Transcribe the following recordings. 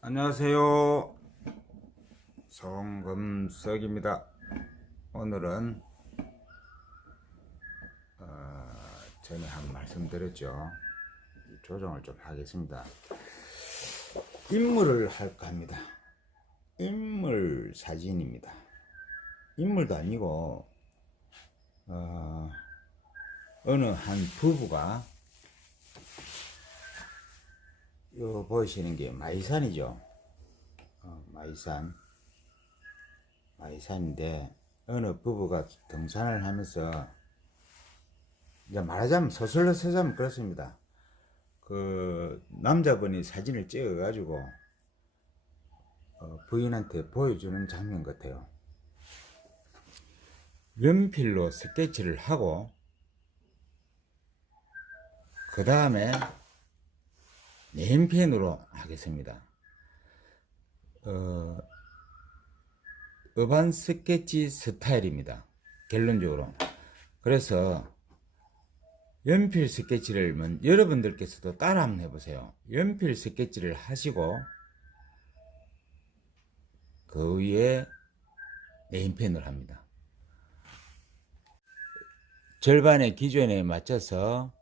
안녕하세요. 송금석입니다. 오늘은 전에 한 말씀드렸죠. 조정을 좀 하겠습니다. 인물을 할까 합니다. 인물 사진입니다. 인물도 아니고 어느 한 부부가, 요 보이시는 게 마이산이죠. 마이산인데 어느 부부가 등산을 하면서, 이제 말하자면 서술로 쓰자면 그렇습니다. 그 남자분이 사진을 찍어 가지고 부인한테 보여주는 장면 같아요. 연필로 스케치를 하고 그 다음에 네임펜으로 하겠습니다. 어반 스케치 스타일입니다. 결론적으로. 그래서 연필 스케치를 여러분들께서도 따라 한번 해보세요. 연필 스케치를 하시고 그 위에 네임펜을 합니다. 절반의 기준에 맞춰서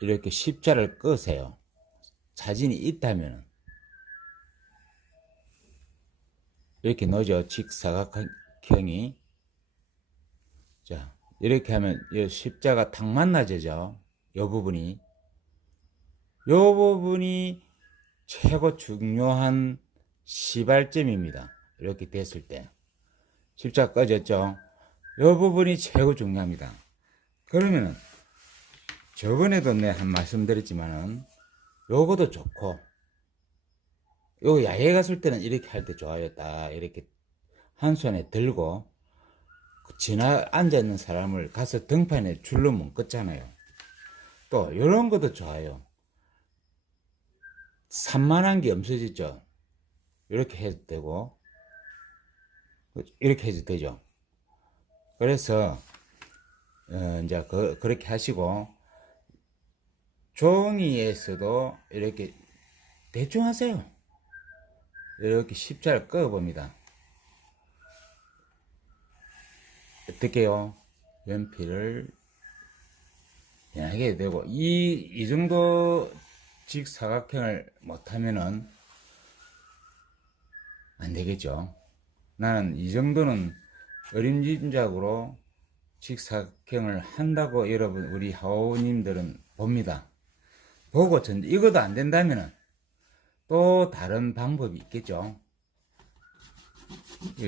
이렇게 십자를 끄세요. 사진이 있다면 이렇게 놓죠. 직사각형이. 자, 이렇게 하면 이 십자가 탁 만나지죠. 요 부분이 최고 중요한 시발점입니다. 이렇게 됐을 때 십자가 꺼졌죠. 요 부분이 최고 중요합니다. 그러면은 저번에도 내가 한 말씀드렸지만은 요거도 좋고, 요 야외 갔을 때는 이렇게 할 때 좋아요. 딱 이렇게 한 손에 들고 지나 앉아있는 사람을 가서 등판에 줄로 묶었잖아요. 또 요런 것도 좋아요. 산만한 게 없어지죠. 이렇게 해도 되고 이렇게 해도 되죠. 그래서 이제 그렇게 하시고, 종이에서도 이렇게 대충 하세요. 이렇게 십자를 꺼봅니다. 어떻게요? 연필을 연하게 되고, 이 정도 직사각형을 못하면은 안 되겠죠. 나는 이 정도는 어림짐작으로 직사각형을 한다고 여러분, 우리 하오님들은 봅니다. 보고 이것도 안 된다면은 또 다른 방법이 있겠죠.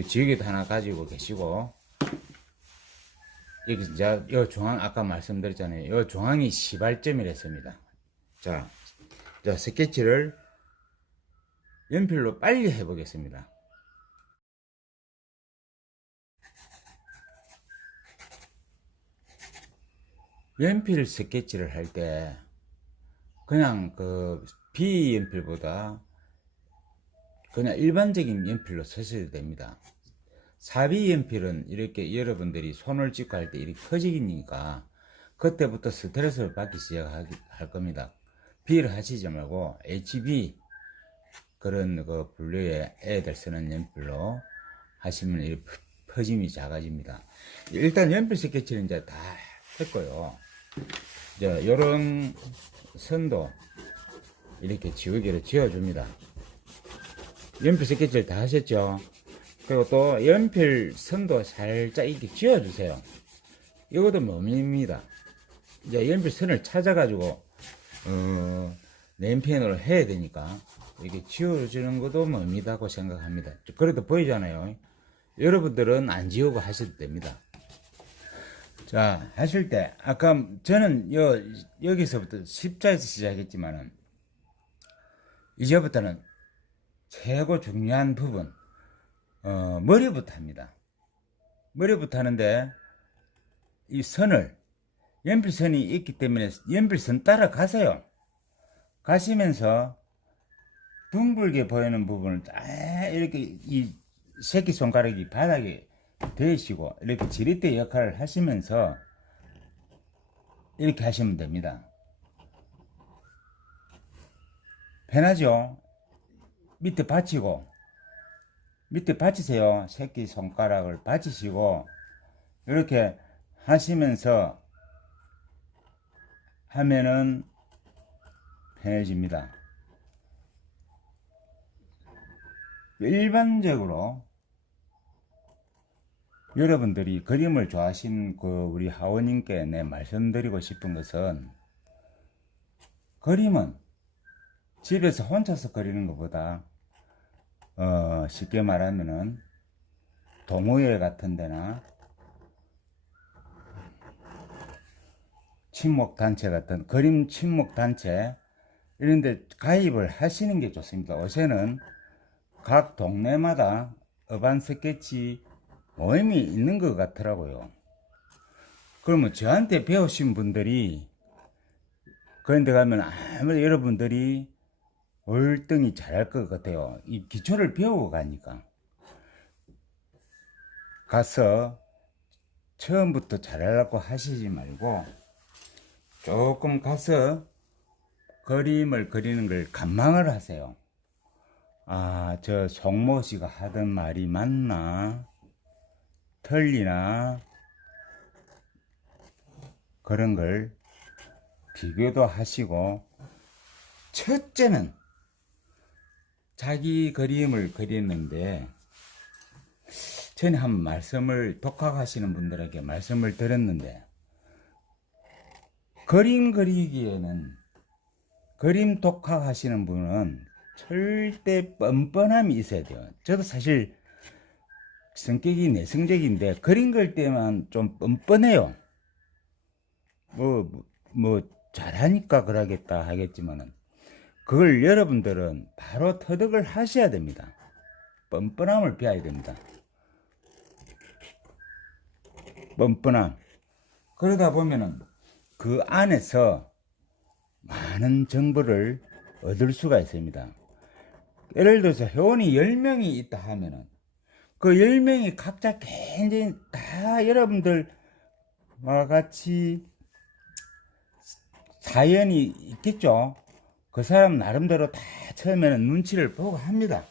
지우개도 하나 가지고 계시고, 여기 이제 요 중앙, 아까 말씀드렸잖아요. 요 중앙이 시발점이랬습니다. 자, 스케치를 연필로 빨리 해보겠습니다. 연필 스케치를 할 때 그냥 그 비연필보다 그냥 일반적인 연필로 쓰셔도 됩니다. 사비 연필은 이렇게 여러분들이 손을 짚고 할 때 이렇게 커지니까 그때부터 스트레스를 받기 시작할 겁니다. B를 하시지 말고 HB, 그런 그 분류의 애들 쓰는 연필로 하시면 이 퍼짐이 작아집니다. 일단 연필 스케치는 이제 다 했고요. 이제 요런 선도 이렇게 지우개로 지워줍니다. 연필 스케치를 다 하셨죠? 그리고 또 연필 선도 살짝 이렇게 지워주세요. 이것도 뭡니다. 이제 연필 선을 찾아가지고 네임펜으로 해야 되니까 이렇게 지워주는 것도 뭡니다고 생각합니다. 그래도 보이잖아요. 여러분들은 안 지우고 하셔도 됩니다. 자, 하실 때 아까 저는 여기서부터 십자에서 시작했지만은 이제부터는 최고 중요한 부분, 머리부터 합니다. 머리부터 하는데 이 선을, 연필선이 있기 때문에 연필선 따라 가세요. 가시면서 둥글게 보이는 부분을 딱 이렇게 이 새끼손가락이 바닥에 대시고 이렇게 지렛대 역할을 하시면서 이렇게 하시면 됩니다. 편하죠? 밑에 받치고, 밑에 받치세요. 새끼 손가락을 받치시고, 이렇게 하시면서 하면은 편해집니다. 일반적으로 여러분들이 그림을 좋아하신 그 우리 하원님께 내 말씀드리고 싶은 것은, 그림은 집에서 혼자서 그리는 것보다 쉽게 말하면은 동호회 같은 데나 친목단체 같은 그림 친목단체 이런 데 가입을 하시는 게 좋습니다. 요새는 각 동네마다 어반 스케치 모임이 있는 것 같더라고요. 그러면 저한테 배우신 분들이 그런 데 가면 아무래도 여러분들이 월등히 잘할 것 같아요. 이 기초를 배우고 가니까. 가서 처음부터 잘하려고 하시지 말고 조금 가서 그림을 그리는 걸 감망을 하세요. 아, 저 송모 씨가 하던 말이 맞나? 틀리나? 그런 걸 비교도 하시고, 첫째는 자기 그림을 그리는데, 전에 한 말씀을 독학하시는 분들에게 말씀을 드렸는데, 그림 그리기에는, 그림 독학하시는 분은 절대 뻔뻔함이 있어야 돼요. 저도 사실 성격이 내성적인데 그림 그릴 때만 좀 뻔뻔해요. 뭐 잘하니까 그러겠다 하겠지만은, 그걸 여러분들은 바로 터득을 하셔야 됩니다. 뻔뻔함을 배워야 됩니다. 뻔뻔함. 그러다 보면은 그 안에서 많은 정보를 얻을 수가 있습니다. 예를 들어서 회원이 10명이 있다 하면은 그 10명이 각자 굉장히 다 여러분들과 같이 사연이 있겠죠. 그 사람 나름대로 다 처음에는 눈치를 보고 합니다.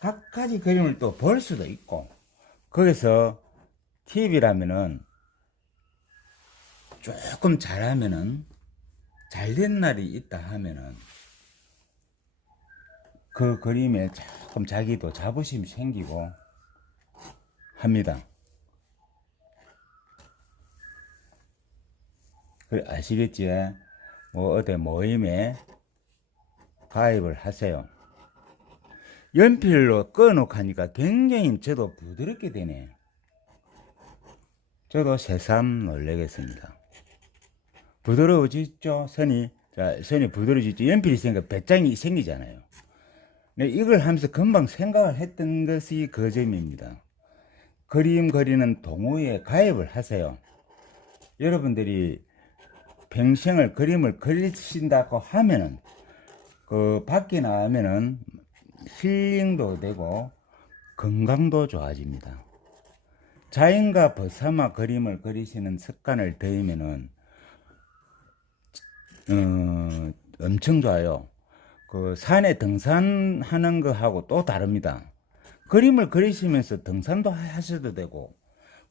각가지 그림을 또 볼 수도 있고, 거기서 팁이라면은 조금 잘하면은, 잘된 날이 있다 하면은 그 그림에 조금 자기도 자부심이 생기고 합니다. 아시겠지? 뭐 어디 모임에 가입을 하세요. 연필로 꺼놓고 하니까 굉장히 저도 부드럽게 되네. 저도 새삼 놀라겠습니다. 부드러워지죠, 선이. 자, 선이 부드러워지죠. 연필이 있으니까 배짱이 생기잖아요. 근데 이걸 하면서 금방 생각을 했던 것이 그 점입니다. 그림 그리는 동호회에 가입을 하세요. 여러분들이 평생을 그림을 그리신다고 하면은, 그 밖에 나가면은 힐링도 되고 건강도 좋아집니다. 자연과 벗삼아 그림을 그리시는 습관을 들이면은 엄청 좋아요. 그 산에 등산하는 거하고 또 다릅니다. 그림을 그리시면서 등산도 하셔도 되고,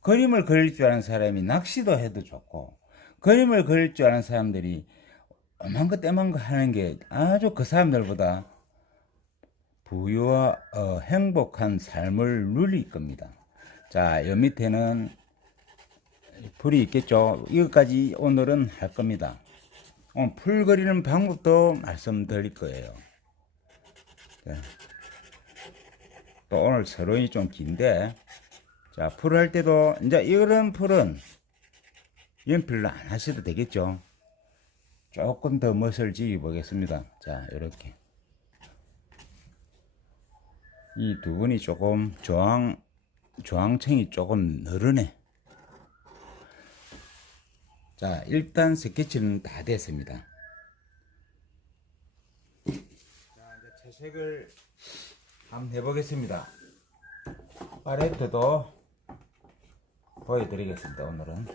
그림을 그릴 줄 아는 사람이 낚시도 해도 좋고, 그림을 그릴 줄 아는 사람들이 엄한 거 떼만 거 하는 게 아주 그 사람들보다 부유와 행복한 삶을 누릴 겁니다. 자, 여 밑에는 풀이 있겠죠. 이것까지 오늘은 할 겁니다. 풀 그리는 방법도 말씀드릴 거예요. 네. 또 오늘 서론이 좀 긴데, 자, 풀을 할 때도 이제 이런 풀은 연필로 안 하셔도 되겠죠. 조금 더 멋을 지어 보겠습니다. 자, 이렇게 이 두 분이 조금 조항청이 조금 느르네. 자, 일단 스케치는 다 됐습니다. 자, 이제 채색을 한번 해보겠습니다. 팔레트도 보여드리겠습니다. 오늘은.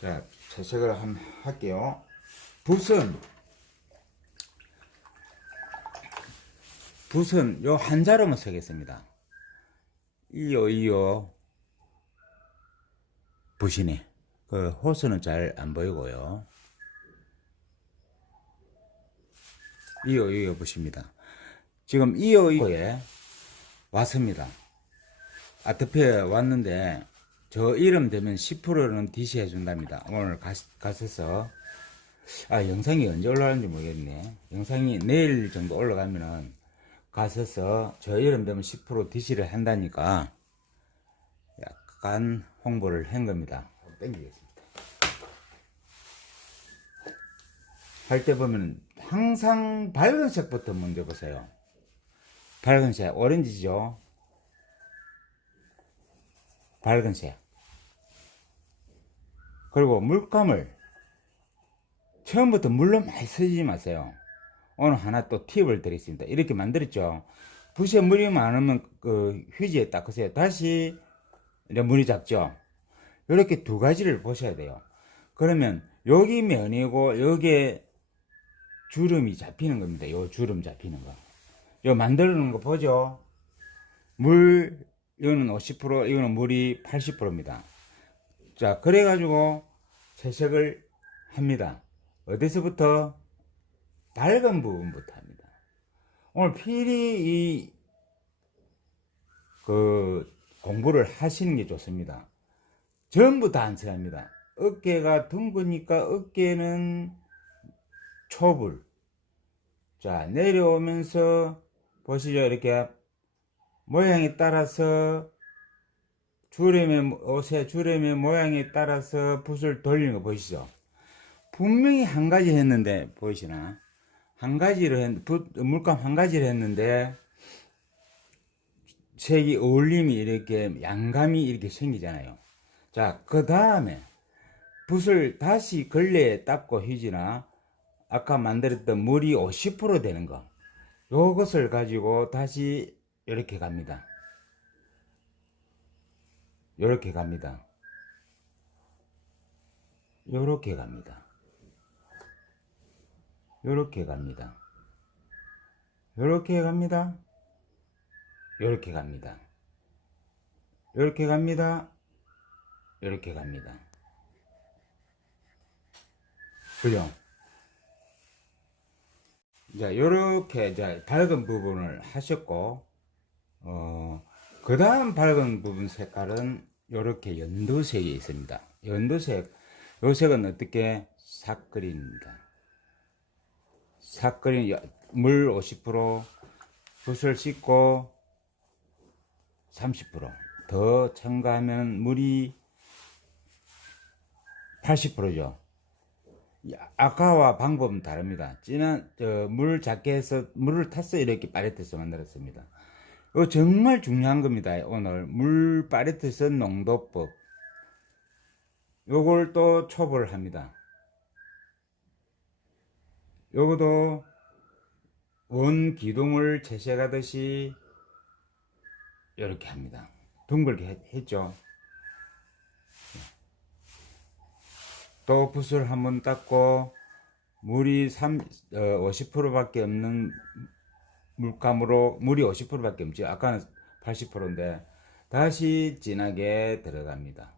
자, 채색을 한번 할게요. 붓은 붓은 요 한자로만 쓰겠습니다. 이요 붓이네. 그 호수는 잘 안 보이고요. 이요 붓입니다. 지금 이요에 왔습니다. 아트페에 왔는데 저 이름 되면 10%는 DC 해준답니다. 오늘 갔어서 영상이 언제 올라가는지 모르겠네. 영상이 내일 정도 올라가면은 갔어서 저 이름 되면 10% DC를 한다니까 약간 홍보를 한 겁니다. 땡기겠습니다. 할 때 보면 항상 밝은 색부터 먼저 보세요. 밝은 색, 오렌지죠. 밝은 색. 그리고 물감을 처음부터 물로 많이 쓰지 마세요. 오늘 하나 또 팁을 드리겠습니다. 이렇게 만들었죠. 붓에 물이 많으면 그 휴지에 닦으세요. 다시 이제 물이 작죠. 이렇게 두 가지를 보셔야 돼요. 그러면 여기 면이고 여기에 주름이 잡히는 겁니다. 요 주름 잡히는 거. 요 만들어 놓은 거 보죠. 물, 이거는 50%, 이거는 물이 80%입니다. 자, 그래가지고 채색을 합니다. 어디서부터? 밝은 부분부터 합니다. 오늘 필히 공부를 하시는 게 좋습니다. 전부 다 안 써합니다. 어깨가 둥그니까 어깨는 초불. 자, 내려오면서 보시죠. 이렇게 모양에 따라서 옷의 주름의 모양에 따라서 붓을 돌리는 거 보이시죠? 분명히 한 가지 했는데, 보이시나? 물감 한 가지를 했는데, 색이 어울림이 이렇게, 양감이 이렇게 생기잖아요. 자, 그 다음에, 붓을 다시 걸레에 닦고 휴지나, 아까 만들었던 물이 50% 되는 거, 요것을 가지고 다시 이렇게 갑니다. 요렇게 갑니다. 요렇게 갑니다. 요렇게 갑니다. 요렇게 갑니다. 요렇게 갑니다. 요렇게 갑니다. 요렇게 갑니다. 그죠? 자, 요렇게 이제 밝은 부분을 하셨고, 그 다음 밝은 부분 색깔은 요렇게 연두색이 있습니다. 연두색, 요 색은 어떻게? 삭그린입니다. 삭그린, 물 50%, 붓을 씻고 30%더 첨가하면 물이 80%죠. 아까와 방법은 다릅니다. 물 작게 해서 물을 타서 이렇게 팔레트에서 만들었습니다. 이거 정말 중요한 겁니다. 오늘 물 팔레트에서 농도법 요걸 또 촉을 합니다. 요것도 원 기둥을 채색하듯이 이렇게 합니다. 둥글게 했죠. 또 붓을 한번 닦고 물이 50%밖에 없는 물감으로 물이 50%밖에 없지. 아까는 80%인데 다시 진하게 들어갑니다.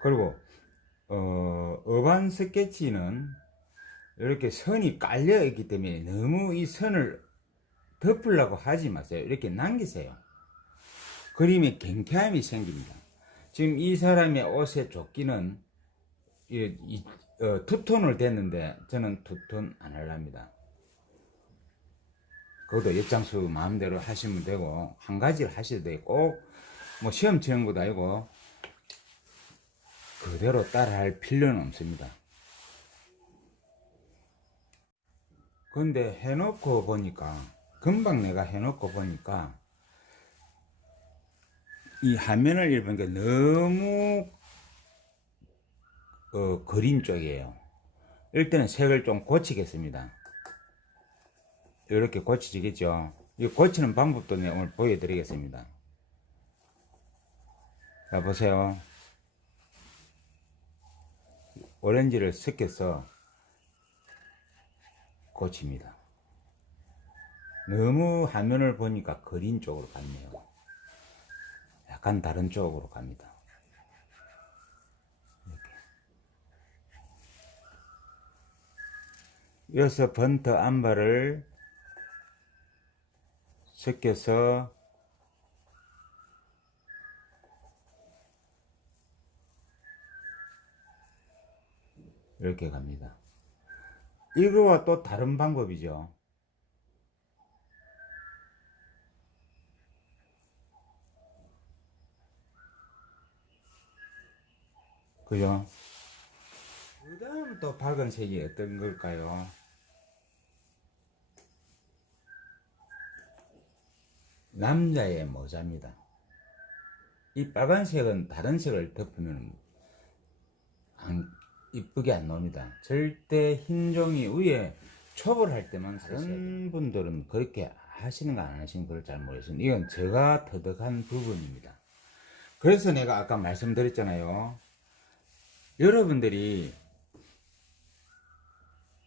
그리고 어반 스케치는 이렇게 선이 깔려 있기 때문에 너무 이 선을 덮으려고 하지 마세요. 이렇게 남기세요. 그림에 경쾌함이 생깁니다. 지금 이 사람의 옷의 조끼는 투톤을 댔는데 저는 투톤 안 하랍니다. 그것도 옆장수 마음대로 하시면 되고 한 가지를 하셔도 되고 꼭 뭐 시험 치는 것도 아니고 그대로 따라할 필요는 없습니다. 근데 해놓고 보니까 금방 내가 해놓고 보니까 이 화면을 읽으니까 너무 그림 쪽이에요. 일단은 색을 좀 고치겠습니다. 이렇게 고치지겠죠. 이 고치는 방법도 오늘 보여드리겠습니다. 자, 보세요. 오렌지를 섞여서 고칩니다. 너무 화면을 보니까 그린 쪽으로 갔네요. 약간 다른 쪽으로 갑니다. 이렇게. 이어서 번트 암바를 섞여서 이렇게 갑니다. 이거와 또 다른 방법이죠. 그죠? 그 다음 또 밝은 색이 어떤 걸까요? 남자의 모자입니다. 이 빨간색은 다른 색을 덮으면 이쁘게 안 나옵니다. 절대 흰 종이 위에 촉을 할 때만 다른 분들은 그렇게 하시는 거 안 하시는 걸 잘 모르겠어요. 이건 제가 터득한 부분입니다. 그래서 내가 아까 말씀드렸잖아요. 여러분들이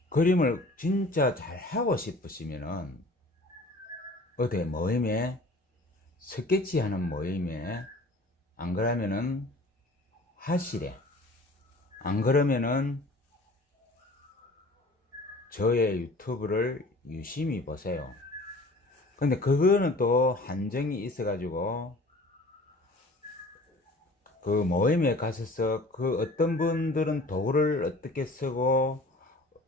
그림을 진짜 잘 하고 싶으시면은 어디 모임에 스케치 하는 모임에 안 그러면은 하실에 안 그러면은 저의 유튜브를 유심히 보세요. 근데 그거는 또 한정이 있어 가지고 그 모임에 가셔서 그 어떤 분들은 도구를 어떻게 쓰고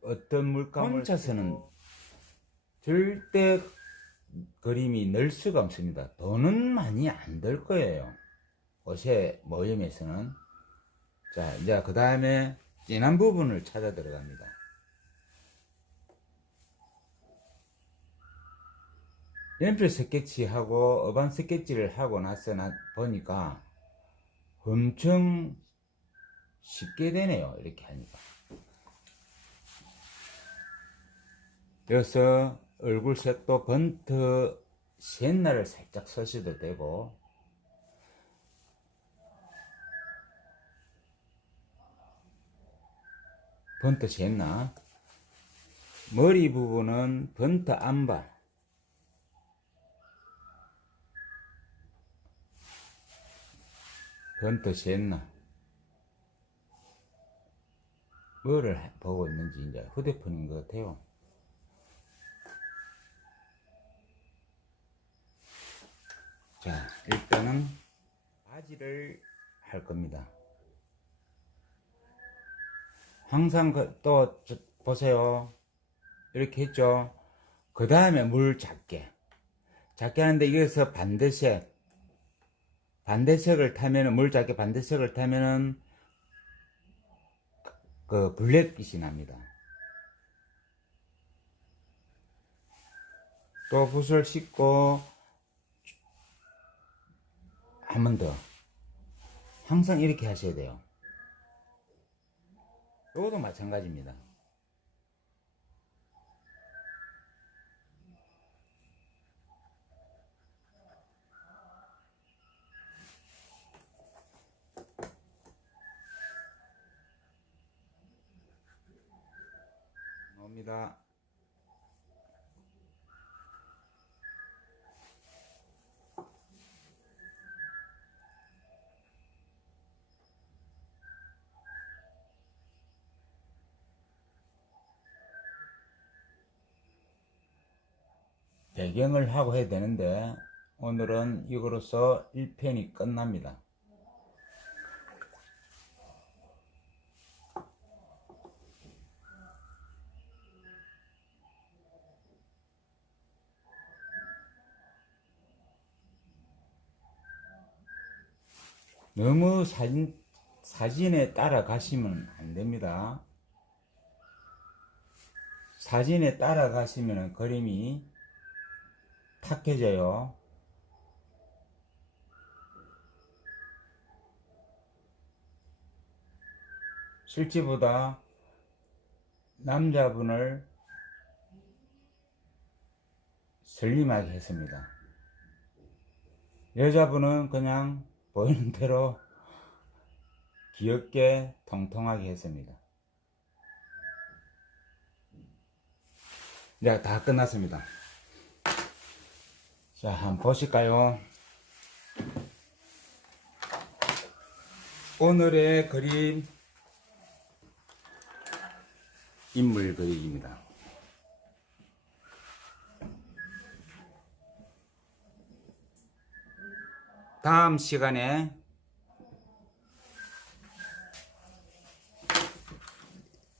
어떤 물감을 혼자서는 절대 그림이 늘 수가 없습니다. 돈은 많이 안 들 거예요. 옷의 모임에서는. 자, 이제 그 다음에 진한 부분을 찾아 들어갑니다. 연필 스케치하고 어반 스케치를 하고 나서 보니까 엄청 쉽게 되네요. 이렇게 하니까. 여기서 얼굴색도 번트 시엔나를 살짝 써셔도 되고, 번트 시엔나. 머리 부분은 번트 암발. 번트 시엔나. 뭐를 보고 있는지 이제 휴대폰인 것 같아요. 자, 일단은 바지를 할 겁니다. 항상 또 보세요. 이렇게 했죠. 그 다음에 물 작게 하는데 여기서 반대색을 타면은 물 작게 반대색을 타면은 그 블랙빛이 납니다. 또 붓을 씻고 한 번 더. 항상 이렇게 하셔야 돼요. 이것도 마찬가지입니다. 나옵니다. 배경을 하고 해야 되는데 오늘은 이거로서 1편이 끝납니다. 너무 사진에 따라가시면 안 됩니다. 사진에 따라가시면 그림이 탁해져요. 실제보다 남자분을 슬림하게 했습니다. 여자분은 그냥 보이는 대로 귀엽게 통통하게 했습니다. 이제 다 끝났습니다. 자, 한번 보실까요? 오늘의 그림, 인물 그리기입니다. 다음 시간에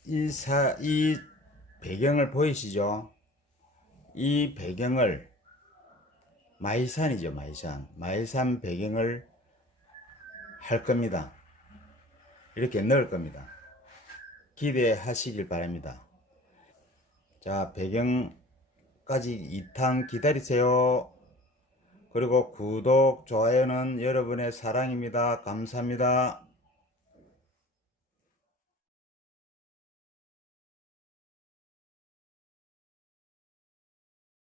이 배경을 보이시죠? 이 배경을 마이산이죠, 마이산. 마이산 배경을 할 겁니다. 이렇게 넣을 겁니다. 기대하시길 바랍니다. 자, 배경까지 2탄 기다리세요. 그리고 구독, 좋아요는 여러분의 사랑입니다. 감사합니다.